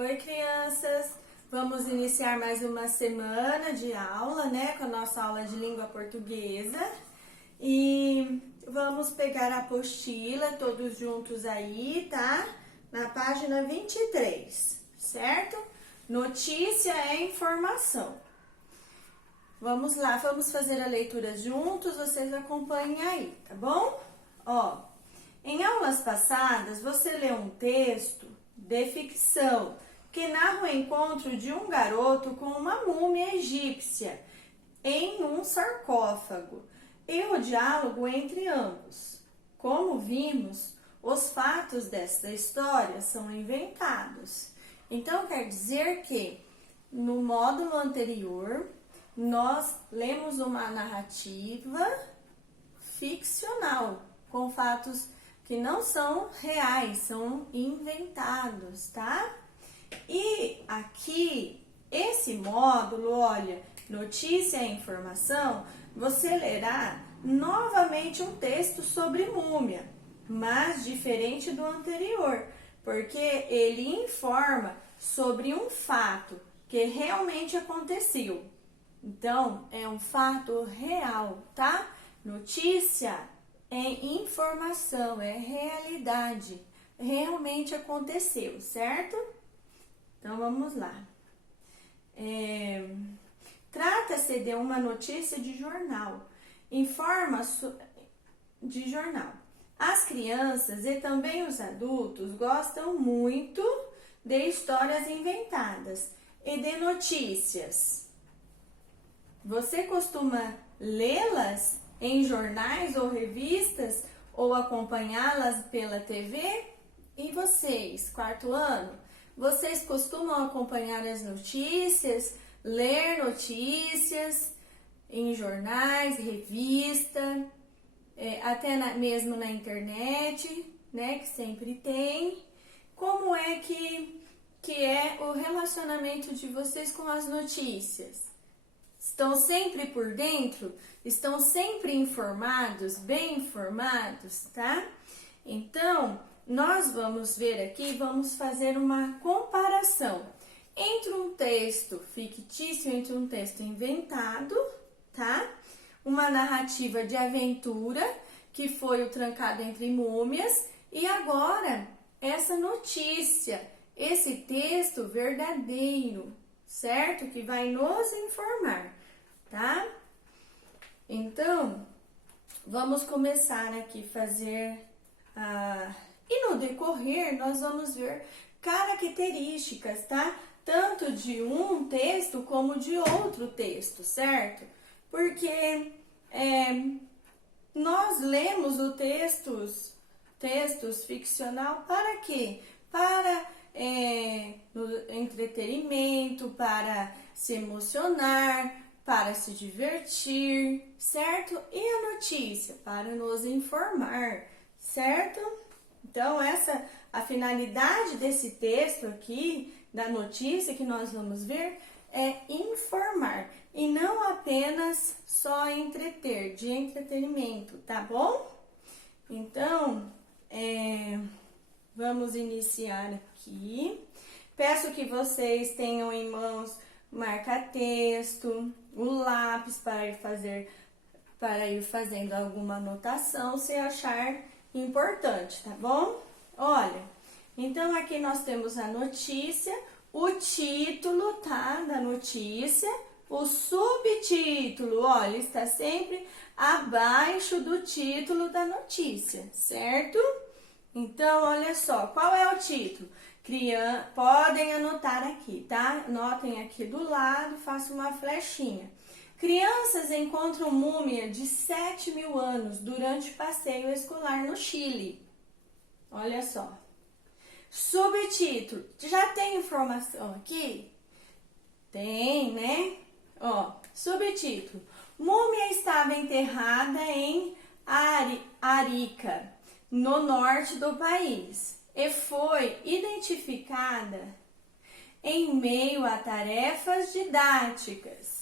Oi, crianças! Vamos iniciar mais uma semana de aula, né? Com a nossa aula de língua portuguesa. E vamos pegar a apostila todos juntos aí, tá? Na página 23, certo? Notícia é informação. Vamos lá, vamos fazer a leitura juntos, vocês acompanhem aí, tá bom? Ó, em aulas passadas, você leu um texto de ficção que narra o encontro de um garoto com uma múmia egípcia em um sarcófago e o diálogo entre ambos. Como vimos, os fatos desta história são inventados. Então, quer dizer que no módulo anterior, nós lemos uma narrativa ficcional, com fatos que não são reais, são inventados, tá? E aqui, esse módulo, olha, notícia e informação, você lerá novamente um texto sobre múmia, mas diferente do anterior, porque ele informa sobre um fato que realmente aconteceu. Então, é um fato real, tá? Notícia é informação, é realidade. Realmente aconteceu, certo? Então, vamos lá. Trata-se de uma notícia de jornal. De jornal. As crianças e também os adultos gostam muito de histórias inventadas e de notícias. Você costuma lê-las em jornais ou revistas ou acompanhá-las pela TV? E vocês, quarto ano, vocês costumam acompanhar as notícias, ler notícias em jornais, revista, até mesmo na internet, né, que sempre tem. Como é que é o relacionamento de vocês com as notícias? Estão sempre por dentro? Estão sempre informados, bem informados, tá? Então, nós vamos ver aqui, vamos fazer uma comparação entre um texto fictício, entre um texto inventado, tá? Uma narrativa de aventura, que foi o Trancado entre Múmias, e agora essa notícia, esse texto verdadeiro, certo? Que vai nos informar, tá? Então, vamos começar aqui a fazer e no decorrer nós vamos ver características, tá? Tanto de um texto como de outro texto, certo? Porque nós lemos os textos ficcional para quê? Para entretenimento, para se emocionar, para se divertir, certo? E a notícia? Para nos informar, certo? Então, a finalidade desse texto aqui, da notícia que nós vamos ver, é informar e não apenas só entreter, de entretenimento, tá bom? Então, vamos iniciar aqui. Peço que vocês tenham em mãos marca-texto, o lápis para ir fazendo alguma anotação se achar importante, tá bom? Olha, então aqui nós temos a notícia, o título, tá, da notícia, o subtítulo, olha, está sempre abaixo do título da notícia, certo? Então, olha só, qual é o título? Podem anotar aqui, tá? Anotem aqui do lado, façam uma flechinha. Crianças encontram múmia de 7.000 anos durante passeio escolar no Chile. Olha só. Subtítulo. Já tem informação aqui? Tem, né? Ó, subtítulo. Múmia estava enterrada em Arica, no norte do país, e foi identificada em meio a tarefas didáticas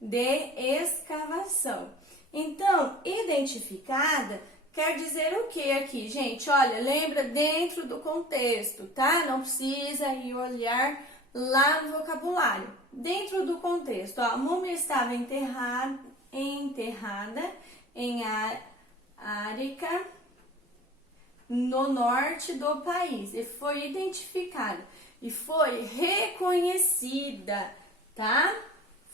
de escavação. Então, identificada quer dizer o que aqui, gente? Olha, lembra dentro do contexto, tá? Não precisa ir olhar lá no vocabulário. Dentro do contexto, ó, a múmia estava enterrada em Arica, no norte do país, e foi identificada e foi reconhecida, tá?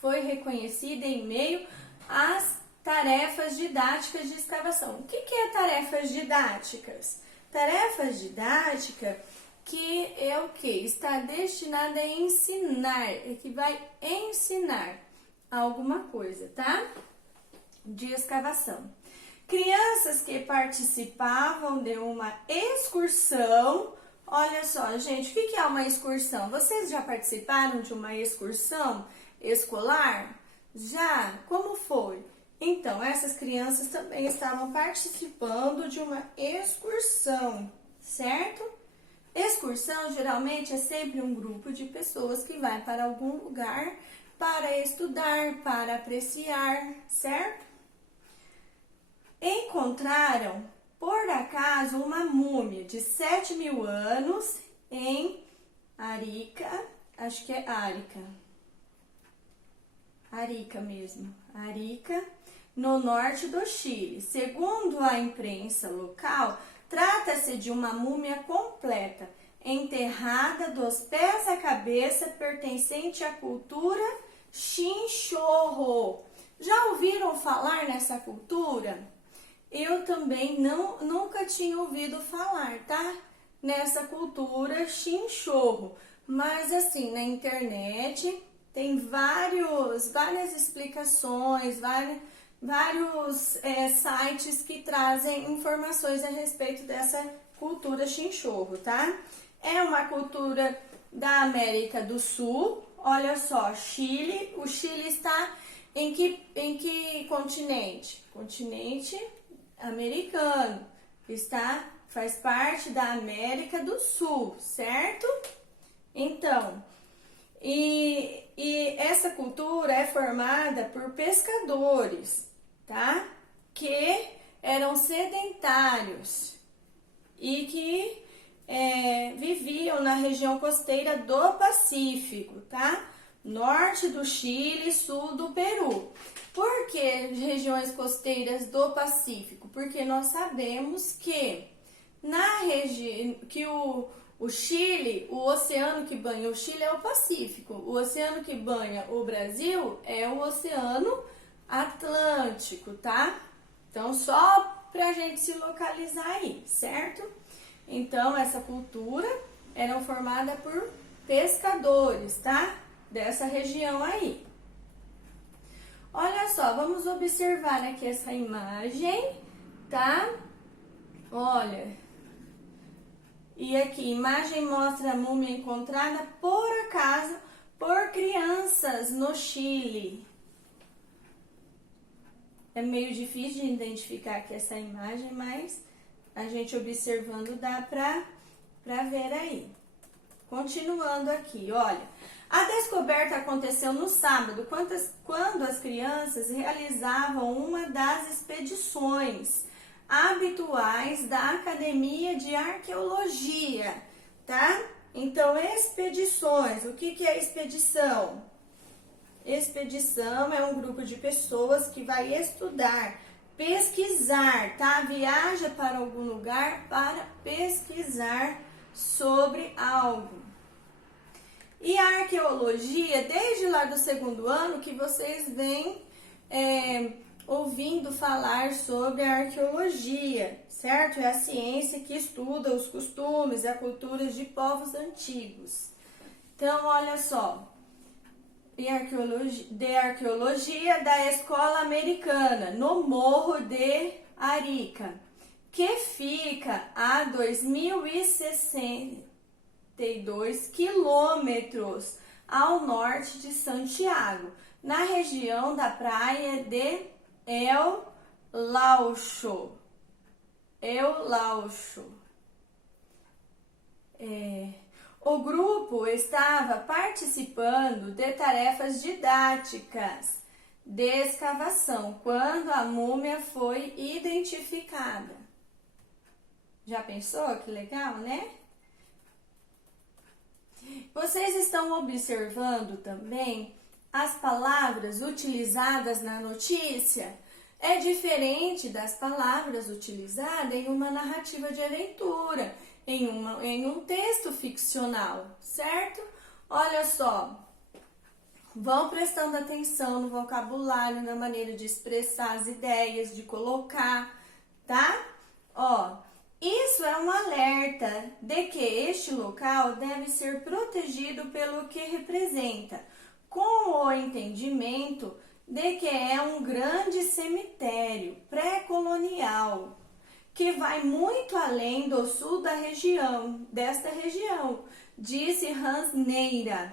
Foi reconhecida em meio às tarefas didáticas de escavação. O que é tarefas didáticas? Tarefas didáticas que é o que? Está destinada a ensinar, que vai ensinar alguma coisa, tá? De escavação. Crianças que participavam de uma excursão. Olha só, gente, o que é uma excursão? Vocês já participaram de uma excursão escolar? Já? Como foi? Então, essas crianças também estavam participando de uma excursão, certo? Excursão geralmente é sempre um grupo de pessoas que vai para algum lugar para estudar, para apreciar, certo? Encontraram, por acaso, uma múmia de 7.000 anos em Arica, acho que é Arica mesmo, Arica, no norte do Chile. Segundo a imprensa local, trata-se de uma múmia completa, enterrada dos pés à cabeça, pertencente à cultura Chinchorro. Já ouviram falar nessa cultura? Eu também nunca tinha ouvido falar, tá? Nessa cultura Chinchorro. Mas assim, na internet tem várias explicações, vários sites que trazem informações a respeito dessa cultura Chinchorro, tá? É uma cultura da América do Sul. Olha só, Chile. O Chile está em que continente? Continente americano. Faz parte da América do Sul, certo? Então, e essa cultura é formada por pescadores, tá? Que eram sedentários e que viviam na região costeira do Pacífico, tá? Norte do Chile, sul do Peru. Por que regiões costeiras do Pacífico? Porque nós sabemos que na região que o Chile, o oceano que banha o Chile é o Pacífico. O oceano que banha o Brasil é o Oceano Atlântico, tá? Então, só pra gente se localizar aí, certo? Então, essa cultura era formada por pescadores, tá? Dessa região aí. Olha só, vamos observar aqui essa imagem, tá? Olha, e aqui, imagem mostra a múmia encontrada por acaso por crianças no Chile. É meio difícil de identificar aqui essa imagem, mas a gente observando dá pra ver aí. Continuando aqui, olha. A descoberta aconteceu no sábado, quando as crianças realizavam uma das expedições habituais da Academia de Arqueologia, tá? Então, expedições. O que é expedição? Expedição é um grupo de pessoas que vai estudar, pesquisar, tá? Viaja para algum lugar para pesquisar sobre algo. E a arqueologia, desde lá do 2º ano, que vocês vêm ouvindo falar sobre a arqueologia, certo? É a ciência que estuda os costumes e a cultura de povos antigos. Então, olha só, de arqueologia da Escola Americana, no Morro de Arica, que fica a 2.062 quilômetros ao norte de Santiago, na região da praia de El Laucho. O grupo estava participando de tarefas didáticas de escavação quando a múmia foi identificada, Já pensou? Que legal, né? Vocês estão observando também as palavras utilizadas na notícia? É diferente das palavras utilizadas em uma narrativa de aventura, em um texto ficcional, certo? Olha só, vão prestando atenção no vocabulário, na maneira de expressar as ideias, de colocar, tá? Ó, isso é um alerta de que este local deve ser protegido pelo que representa, com o entendimento de que é um grande cemitério pré-colonial, que vai muito além do sul desta região, disse Hans Neira,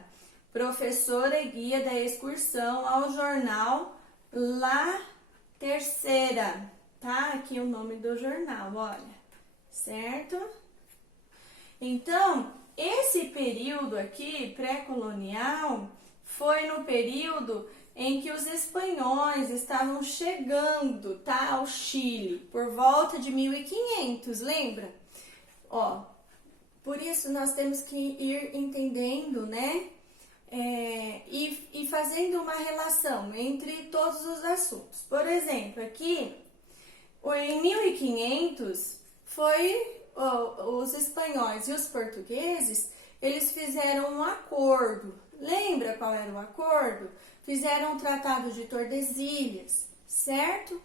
professora e guia da excursão ao jornal La Terceira. Tá aqui o nome do jornal, olha, certo? Então, esse período aqui, pré-colonial, foi no período em que os espanhóis estavam chegando, tá, ao Chile, por volta de 1500, lembra? Ó, por isso nós temos que ir entendendo, né, e fazendo uma relação entre todos os assuntos. Por exemplo, aqui, em 1500, os espanhóis e os portugueses, eles fizeram um acordo. Lembra qual era o acordo? Fizeram um tratado de Tordesilhas, certo?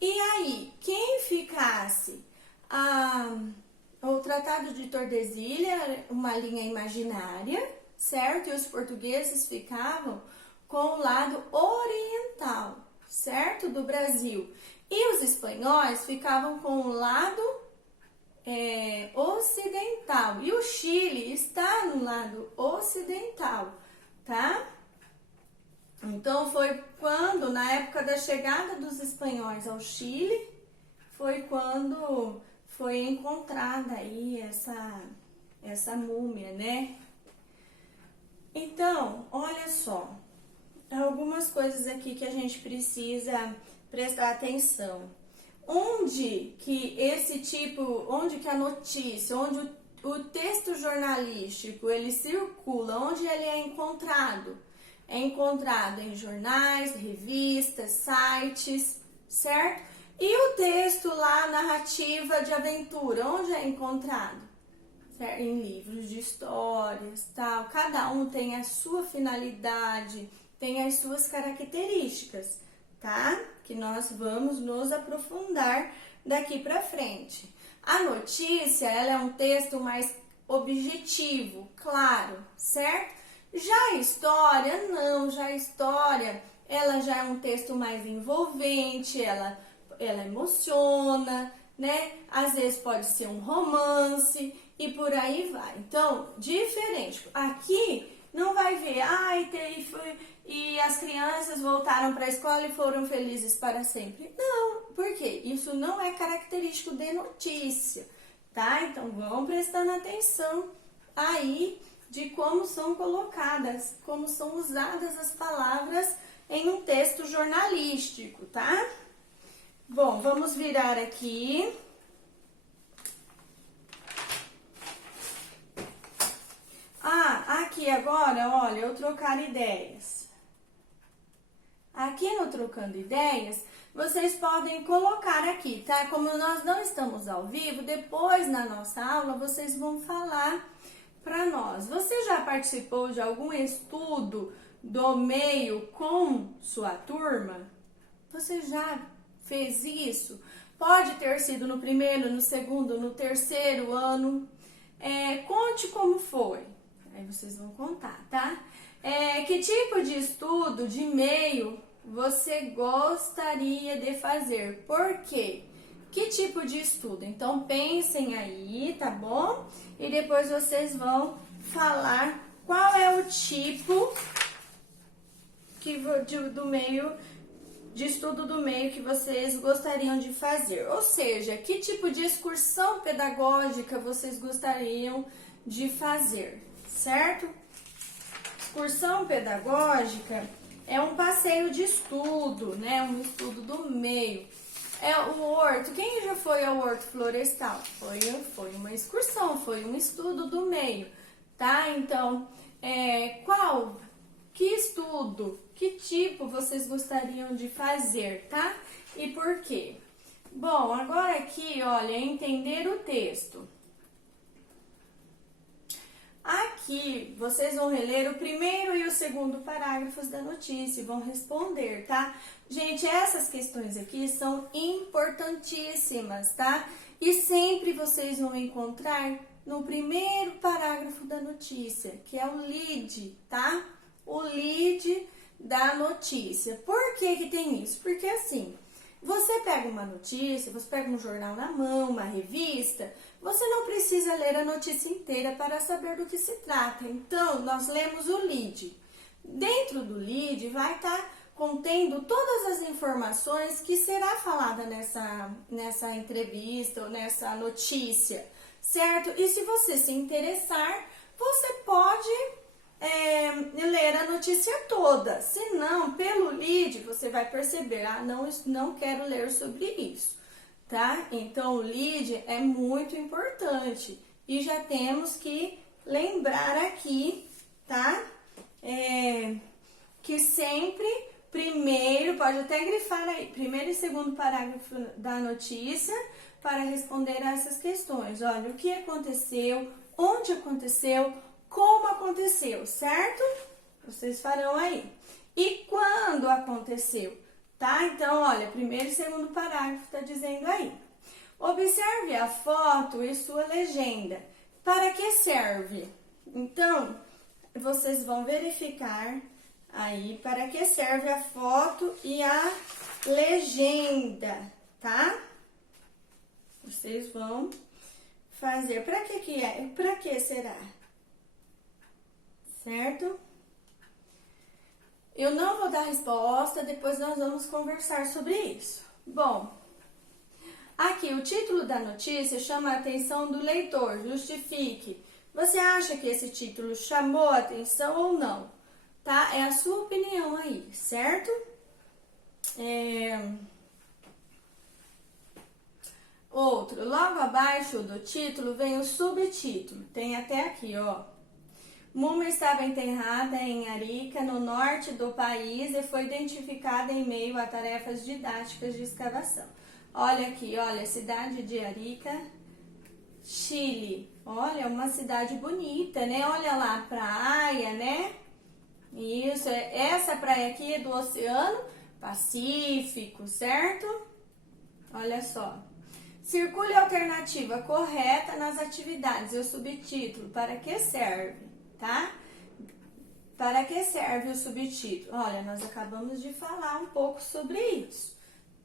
E aí, quem ficasse o tratado de Tordesilhas, uma linha imaginária, certo? E os portugueses ficavam com o lado oriental, certo? Do Brasil. E os espanhóis ficavam com o lado ocidental. E o Chile está no lado ocidental, tá? Então, foi quando, na época da chegada dos espanhóis ao Chile, foi quando foi encontrada aí essa múmia, né? Então, olha só, algumas coisas aqui que a gente precisa prestar atenção. Onde que a notícia, onde o texto jornalístico, ele circula, onde ele é encontrado? É encontrado em jornais, revistas, sites, certo? E o texto lá, narrativa de aventura, onde é encontrado? Certo? Em livros de histórias, tal. Cada um tem a sua finalidade, tem as suas características, tá? Que nós vamos nos aprofundar daqui para frente. A notícia, ela é um texto mais objetivo, claro, certo? Já a história, não, já a história, ela já é um texto mais envolvente, ela emociona, né? Às vezes pode ser um romance e por aí vai. Então, diferente. Aqui não vai ver, e as crianças voltaram para a escola e foram felizes para sempre. Não, por quê? Isso não é característico de notícia, tá? Então, vão prestando atenção aí de como são colocadas, como são usadas as palavras em um texto jornalístico, tá? Bom, vamos virar aqui. Aqui agora, olha, eu trocar ideias. Aqui no Trocando Ideias, vocês podem colocar aqui, tá? Como nós não estamos ao vivo, depois na nossa aula vocês vão falar para nós. Você já participou de algum estudo do meio com sua turma? Você já fez isso? Pode ter sido no primeiro, no segundo, no terceiro ano. Conte como foi. Aí vocês vão contar, tá? Que tipo de estudo de meio você gostaria de fazer? Por quê? Que tipo de estudo? Então, pensem aí, tá bom? E depois vocês vão falar qual é o tipo de estudo do meio que vocês gostariam de fazer. Ou seja, que tipo de excursão pedagógica vocês gostariam de fazer, certo? Excursão pedagógica é um passeio de estudo, né? Um estudo do meio. É o horto. Quem já foi ao horto florestal? Foi uma excursão, foi um estudo do meio, tá? Então, que estudo, que tipo vocês gostariam de fazer, tá? E por quê? Bom, agora aqui, olha, entender o texto. Aqui, vocês vão reler o primeiro e o segundo parágrafos da notícia e vão responder, tá? Gente, essas questões aqui são importantíssimas, tá? E sempre vocês vão encontrar no primeiro parágrafo da notícia, que é o lead, tá? O lead da notícia. Por que que tem isso? Porque assim, você pega uma notícia, você pega um jornal na mão, uma revista, você não precisa ler a notícia inteira para saber do que se trata. Então, nós lemos o lead. Dentro do lead vai estar contendo todas as informações que será falada nessa entrevista ou nessa notícia, certo? E se você se interessar, você pode ler a notícia toda. Se não, pelo lead, você vai perceber, não quero ler sobre isso, tá? Então, o lead é muito importante e já temos que lembrar aqui, tá? Que sempre, primeiro, pode até grifar aí, primeiro e segundo parágrafo da notícia para responder a essas questões. Olha, o que aconteceu, onde aconteceu, como aconteceu, certo? Vocês farão aí. E quando aconteceu, tá? Então, olha, primeiro e segundo parágrafo tá dizendo aí. Observe a foto e sua legenda. Para que serve? Então, vocês vão verificar aí para que serve a foto e a legenda, tá? Vocês vão fazer. Para que é? Para que será? Certo? Eu não vou dar resposta, depois nós vamos conversar sobre isso. Bom, aqui o título da notícia chama a atenção do leitor, justifique. Você acha que esse título chamou a atenção ou não? Tá? É a sua opinião aí, certo? Outro, logo abaixo do título vem o subtítulo, tem até aqui, ó. Múmia estava enterrada em Arica, no norte do país, e foi identificada em meio a tarefas didáticas de escavação. Olha aqui, olha, a cidade de Arica, Chile. Olha, uma cidade bonita, né? Olha lá a praia, né? Isso, essa praia aqui é do Oceano Pacífico, certo? Olha só. Circule a alternativa correta nas atividades. E o subtítulo, para que serve? Tá? Para que serve o subtítulo? Olha, nós acabamos de falar um pouco sobre isso,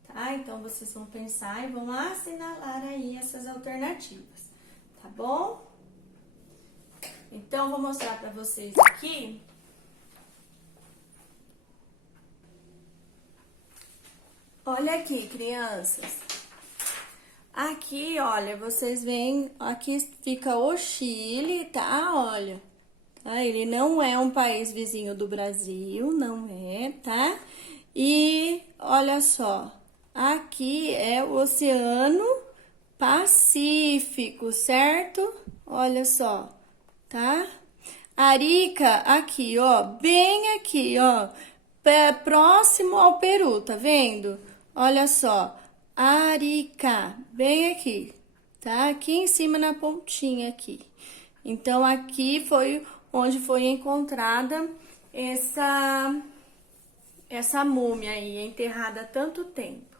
tá? Então, vocês vão pensar e vão assinalar aí essas alternativas, tá bom? Então, vou mostrar para vocês aqui. Olha aqui, crianças. Aqui, olha, vocês veem, aqui fica o Chile, tá? Olha. Ele não é um país vizinho do Brasil, não é, tá? E olha só, aqui é o Oceano Pacífico, certo? Olha só, tá? Arica, aqui, ó, bem aqui, ó, próximo ao Peru, tá vendo? Olha só, Arica, bem aqui, tá? Aqui em cima na pontinha aqui. Então, aqui foi onde foi encontrada essa múmia aí, enterrada há tanto tempo.